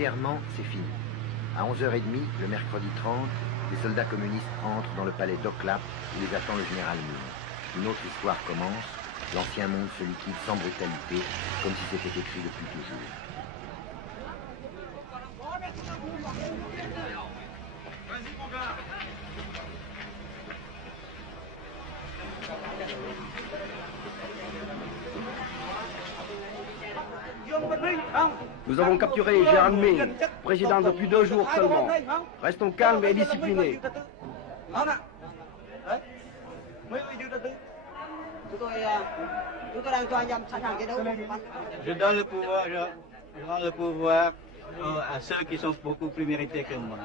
Militairement, c'est fini. À 11h30, le mercredi 30, les soldats communistes entrent dans le palais d'Oklap où les attend le général Mine. Une autre histoire commence. L'ancien monde se liquide sans brutalité, comme si c'était écrit depuis toujours. Nous avons capturé Gérald Mine, président depuis 2 jours seulement. Restons calmes et disciplinés. Je donne le pouvoir à ceux qui sont beaucoup plus mérités que moi.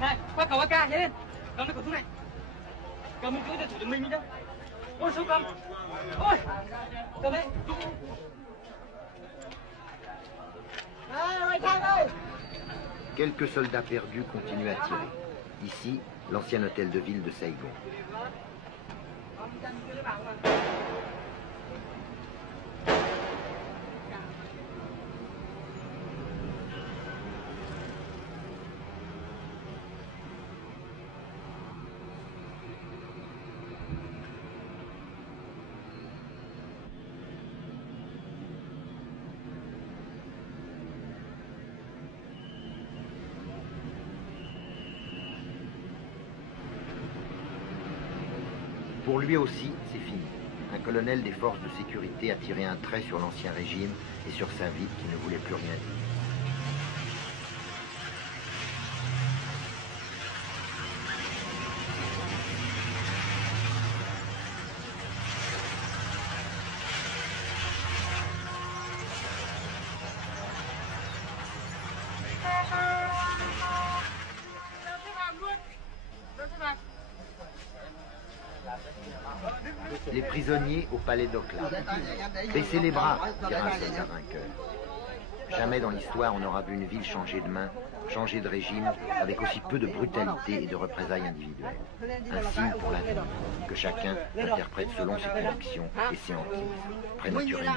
Này, qua cầu AK nhanh lên. Cầm cái khẩu súng này. Cầm cái để thủ được mình đi đâu. Ôi sao cầm. Ôi. Cầm đấy. Quelques soldats perdus continuent à tirer. Ici, l'ancien hôtel de ville de Saigon. Pour lui aussi, c'est fini. Un colonel des forces de sécurité a tiré un trait sur l'ancien régime et sur sa vie qui ne voulait plus rien dire. Les prisonniers au palais d'Oklap. Baissez les bras, dira un soldat vainqueur. Jamais dans l'histoire on n'aura vu une ville changer de main, changer de régime, avec aussi peu de brutalité et de représailles individuelles. Un signe pour la vie, que chacun interprète selon ses convictions et ses hantises, prématurément.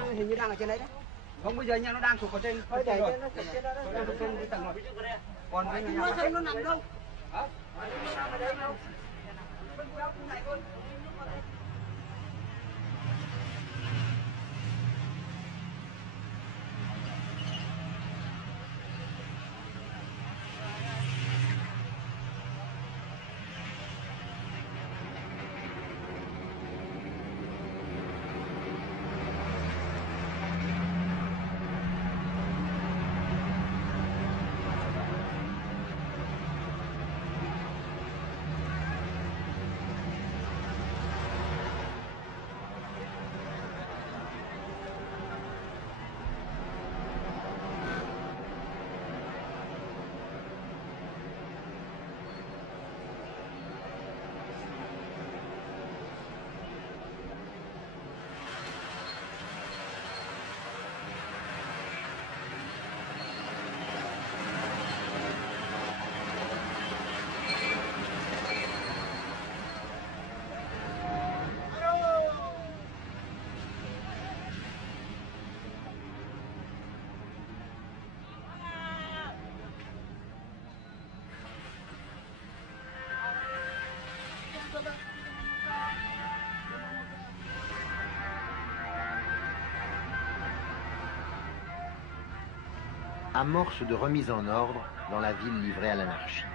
Amorce de remise en ordre dans la ville livrée à l'anarchie.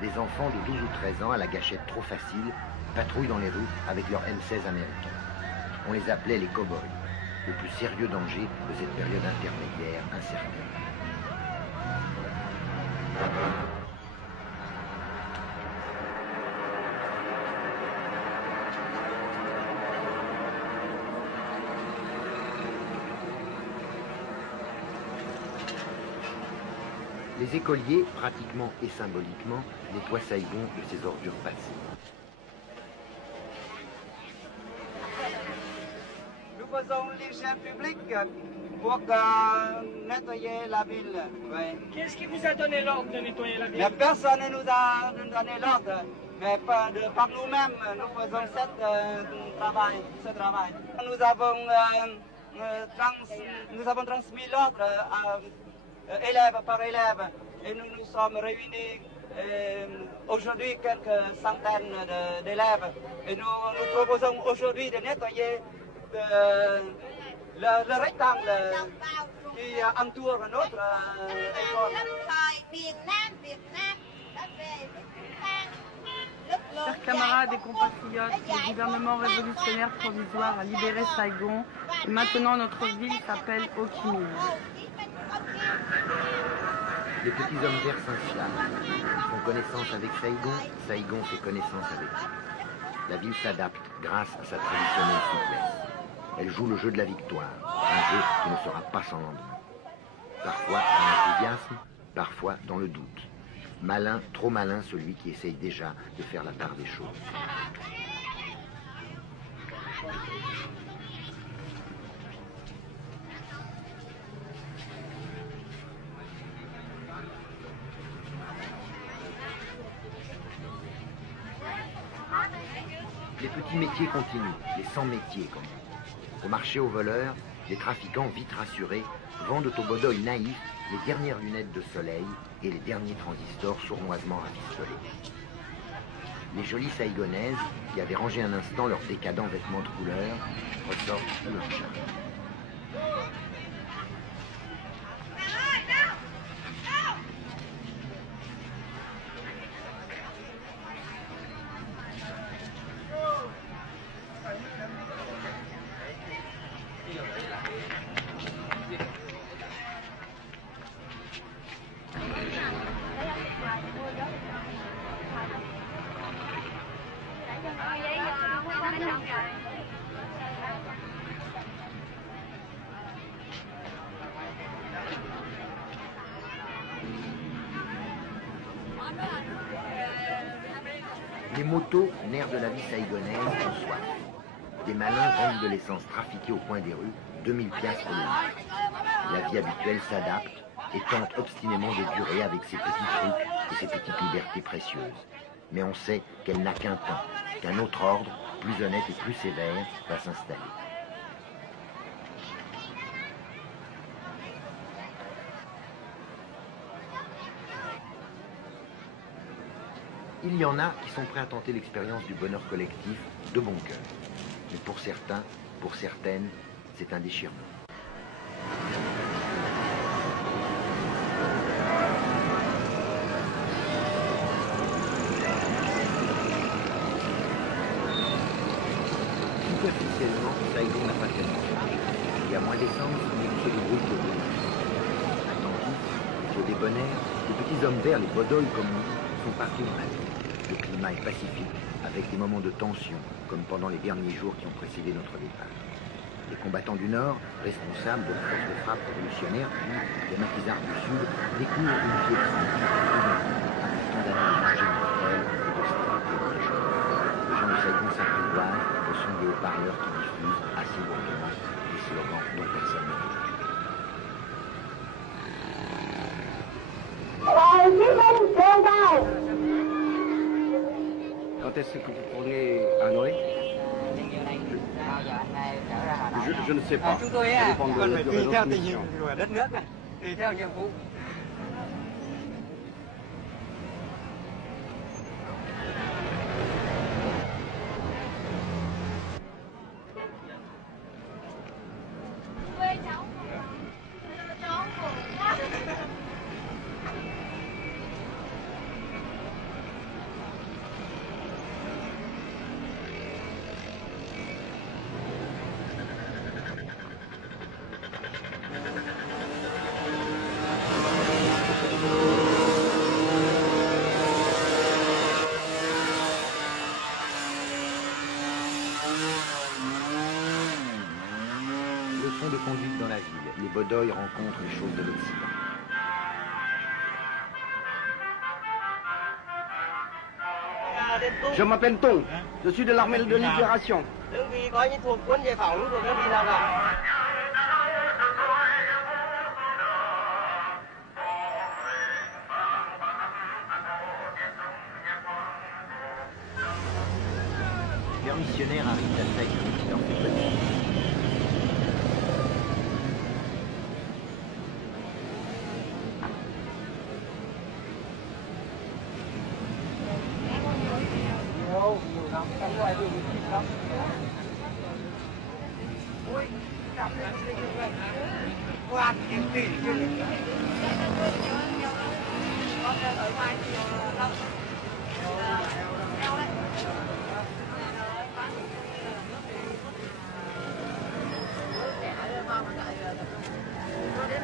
Des enfants de 12 ou 13 ans à la gâchette trop facile patrouillent dans les rues avec leurs M16 américains. On les appelait les cow-boys, le plus sérieux danger de cette période intermédiaire incertaine. Les écoliers, pratiquement et symboliquement, nettoient Saigon de ses ordures passées. Nous faisons l'hygiène publique pour nettoyer la ville. Oui. Qu'est-ce qui vous a donné l'ordre de nettoyer la ville? Mais personne ne nous a donné l'ordre. Mais pas de par nous-mêmes, nous faisons ce travail. Nous avons transmis l'ordre élève par élève et nous nous sommes réunis aujourd'hui quelques centaines d'élèves et nous proposons aujourd'hui de nettoyer le rectangle qui entoure notre école. Chers camarades et compatriotes, le gouvernement révolutionnaire provisoire a libéré Saigon et maintenant notre ville s'appelle Ho Chi Minh. Les petits hommes verts s'installent. Ils font connaissance avec Saigon, Saigon fait connaissance avec eux. La ville s'adapte grâce à sa traditionnelle souplesse. Elle joue le jeu de la victoire, un jeu qui ne sera pas sans lendemain. Parfois dans l'enthousiasme, parfois dans le doute. Malin, trop malin celui qui essaye déjà de faire la part des choses. Les petits métiers continuent, les 100 métiers comme on. Au marché aux voleurs, les trafiquants vite rassurés vendent aux bodoïs naïfs les dernières lunettes de soleil et les derniers transistors sournoisement rafistolés. Les jolies Saïgonaises, qui avaient rangé un instant leurs décadents vêtements de couleur, ressortent de leur charme. Les motos, nerfs de la vie saïgonaise, ont soif. Des malins vendent de l'essence trafiquée au coin des rues, 2000 piastres le litre. La vie habituelle s'adapte et tente obstinément de durer avec ses petits trucs et ses petites libertés précieuses. Mais on sait qu'elle n'a qu'un temps, qu'un autre ordre, plus honnête et plus sévère, va s'installer. Il y en a qui sont prêts à tenter l'expérience du bonheur collectif de bon cœur. Mais pour certains, pour certaines, c'est un déchirement. Superficiellement, Saigon n'a pas tellement changé. Il y a moins d'essence, mais il fait du bruit que attentifs, il faut des bonheurs, les petits hommes verts, les bodoïs comme nous, sont partout dans la ville. Le climat est pacifique, avec des moments de tension, comme pendant les derniers jours qui ont précédé notre départ. Les combattants du Nord, responsables de la force de frappe révolutionnaire, puis les maquisards du Sud, découvrent une vie tranquille et condamnés à manger mortel et d'austérité dans les jours. Les gens de Saigon s'apprivoisent au son des haut-parleurs qui diffusent assez lourdement des slogans dont personne ne veut. Quand est-ce que vous tournez à Hanoï? Je ne sais pas. Chúng tôi còn phải tùy theo tình hình của đất nước này, tùy theo nhiệm vụ. Leçon de conduite dans la ville. Les bodoïs rencontrent les choses de l'Occident. Je m'appelle Tong. Je suis de l'armée de libération. Đơn vị coi như thuộc quân giải phóng của đơn vị nào cả. révolutionnaires arrivent à Saigon qui leur fait petit.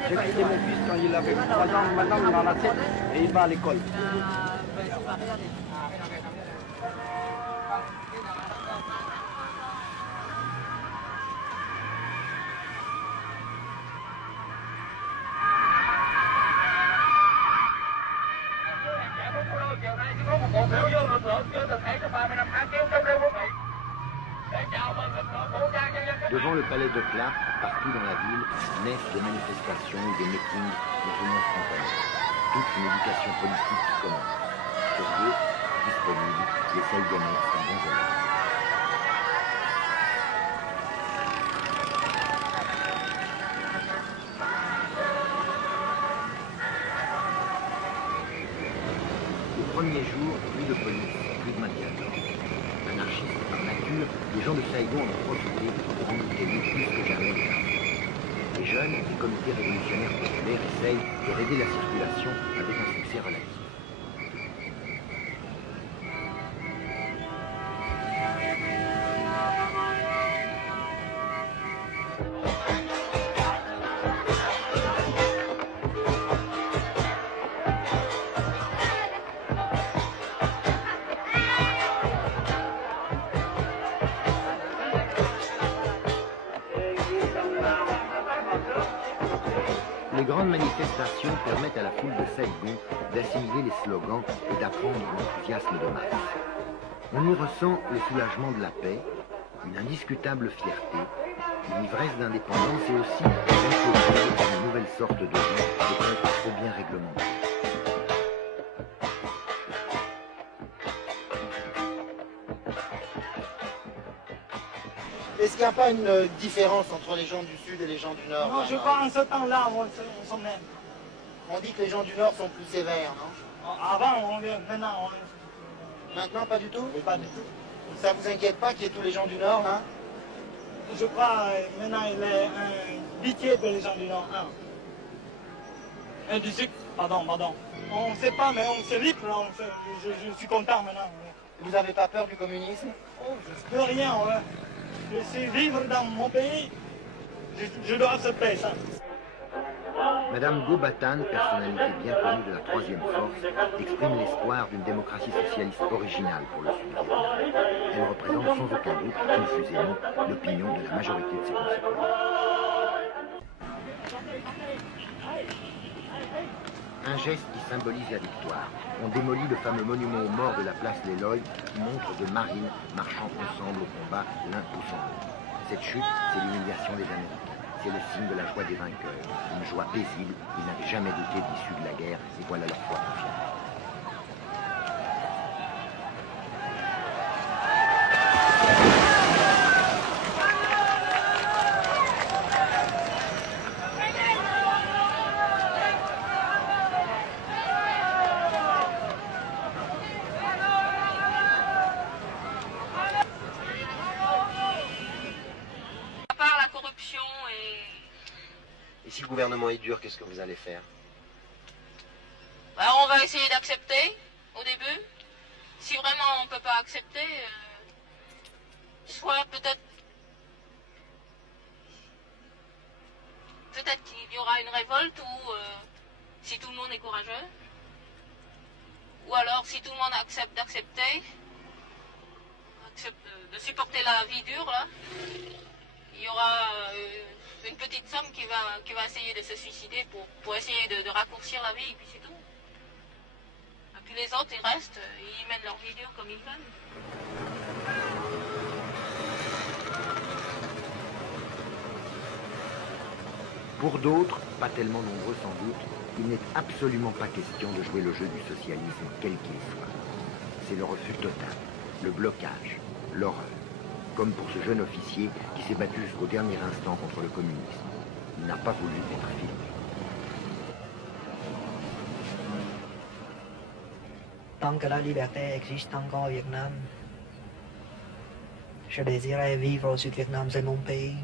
J'ai quitté mon fils quand il avait 3 ans, maintenant il en a 7 et il va à l'école. Devant le palais de Clark, partout dans la ville, naissent des manifestations ou des meetings non spontanés. Toute une éducation politique qui commence. Curieux, disponible, les Saïgonais sont bons élèves. Le premier jour, plus de police, plus de maintien de l'ordre. Anarchistes par nature, les gens de Saigon en ont profité pour embouteiller plus que jamais les trafics. Les jeunes des comités révolutionnaires populaires essayent de raider la circulation avec un succès relatif. Les grandes manifestations permettent à la foule de Saigon d'assimiler les slogans et d'apprendre l'enthousiasme de masse. On y ressent le soulagement de la paix, une indiscutable fierté, une ivresse d'indépendance et aussi l'inquiétude d'une nouvelle sorte de vie peut-être trop bien réglementée. Est-ce qu'il n'y a pas une différence entre les gens du Sud et les gens du Nord? Non, je crois qu'en ce temps-là, on s'en aime. On dit que les gens du Nord sont plus sévères, non? Avant, maintenant, Maintenant, pas du tout? pas du tout. Ça vous inquiète pas qu'il y ait tous les gens du Nord, hein? Je crois maintenant il est pitié pour les gens du Nord. Du Sud, pardon. On ne sait pas, mais on se libre. Je suis content maintenant. Vous n'avez pas peur du communisme? Oh, je peux rien. Ouais. Je suis libre dans mon pays. Je dois accepter ça. Madame Go-Batan, personnalité bien connue de la troisième force, exprime l'espoir d'une démocratie socialiste originale pour le Sud. Elle représente sans aucun doute, confusément, l'opinion de la majorité de ses concitoyens. Un geste qui symbolise la victoire. On démolit le fameux monument aux morts de la place Leloy qui montre deux marines marchant ensemble au combat l'un ou son l'autre. Cette chute, c'est l'humiliation des Américains. C'est le signe de la joie des vainqueurs. Une joie paisible. Ils n'avaient jamais douté de l'issue de la guerre et voilà leur foi confirmée. Et si le gouvernement est dur, qu'est-ce que vous allez faire? On va essayer d'accepter au début. Si vraiment on ne peut pas accepter, soit peut-être qu'il y aura une révolte ou si tout le monde est courageux. Ou alors si tout le monde accepte d'accepter, de supporter la vie dure là, il y aura une petite somme qui va essayer de se suicider pour essayer de raccourcir la vie, et puis c'est tout. Et puis les autres, ils restent, ils mènent leur vie dure comme ils veulent. Pour d'autres, pas tellement nombreux sans doute, il n'est absolument pas question de jouer le jeu du socialisme, quel qu'il soit. C'est le refus total, le blocage, l'horreur. comme pour ce jeune officier qui s'est battu jusqu'au dernier instant contre le communisme. Il n'a pas voulu être filmé. Tant que la liberté existe encore au Vietnam, je désirais vivre au Sud-Vietnam, c'est mon pays.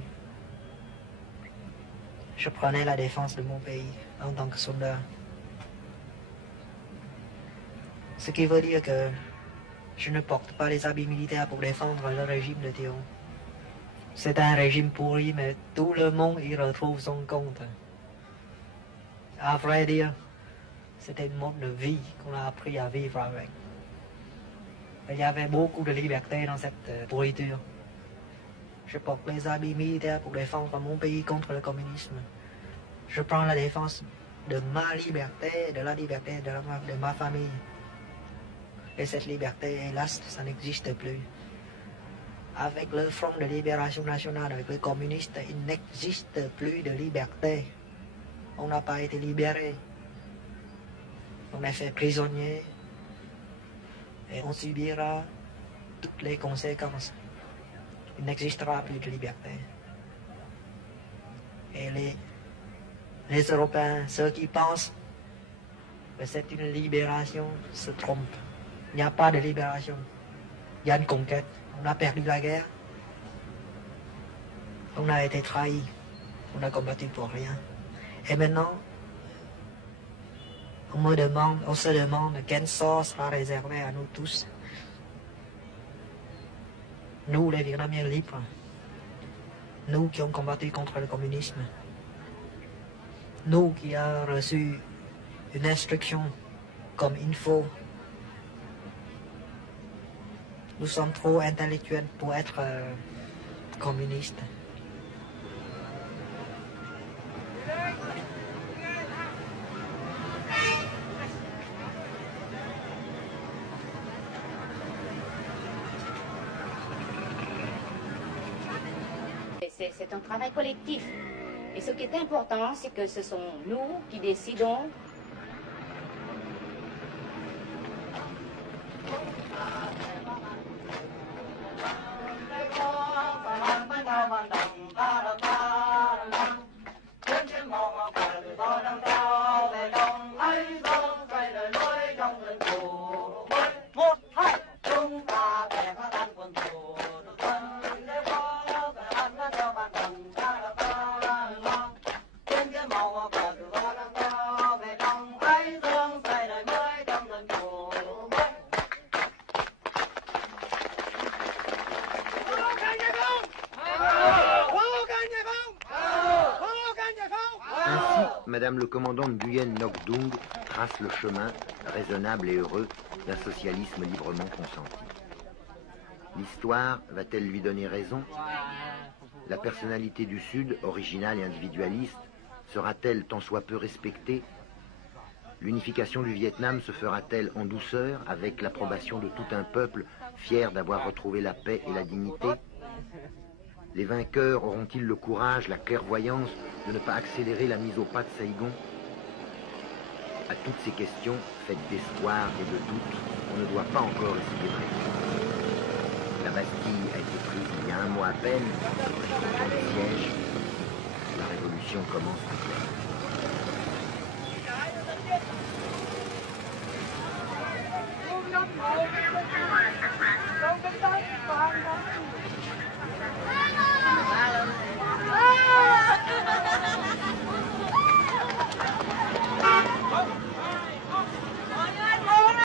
Je prenais la défense de mon pays en tant que soldat. Ce qui veut dire que je ne porte pas les habits militaires pour défendre le régime de Thieu. C'est un régime pourri, mais tout le monde y retrouve son compte. À vrai dire, c'était une mode de vie qu'on a appris à vivre avec. Il y avait beaucoup de liberté dans cette pourriture. Je porte les habits militaires pour défendre mon pays contre le communisme. Je prends la défense de ma liberté, de la liberté de ma famille. Et cette liberté, hélas, ça n'existe plus. Avec le Front de Libération Nationale, avec les communistes, il n'existe plus de liberté. On n'a pas été libérés. On est fait prisonnier. Et on subira toutes les conséquences. Il n'existera plus de liberté. Et les Européens, ceux qui pensent que c'est une libération, se trompent. Il n'y a pas de libération. Il y a une conquête. On a perdu la guerre. On a été trahis. On a combattu pour rien. Et maintenant, on se demande quel sort sera réservé à nous tous. Nous, les Vietnamiens libres. Nous qui avons combattu contre le communisme. Nous qui avons reçu une instruction comme il faut. Nous sommes trop intellectuels pour être communistes. C'est un travail collectif. Et ce qui est important, c'est que ce sont nous qui décidons Madame le commandant Nguyen Ngoc Dung trace le chemin, raisonnable et heureux, d'un socialisme librement consenti. L'histoire va-t-elle lui donner raison? La personnalité du Sud, originale et individualiste, sera-t-elle tant soit peu respectée? L'unification du Vietnam se fera-t-elle en douceur, avec l'approbation de tout un peuple fier d'avoir retrouvé la paix et la dignité? Les vainqueurs auront-ils le courage, la clairvoyance de ne pas accélérer la mise au pas de Saigon? À toutes ces questions, faites d'espoir et de doute, on ne doit pas encore essayer de répondre. La Bastille a été prise il y a un mois à peine, dans le siège, la révolution commence à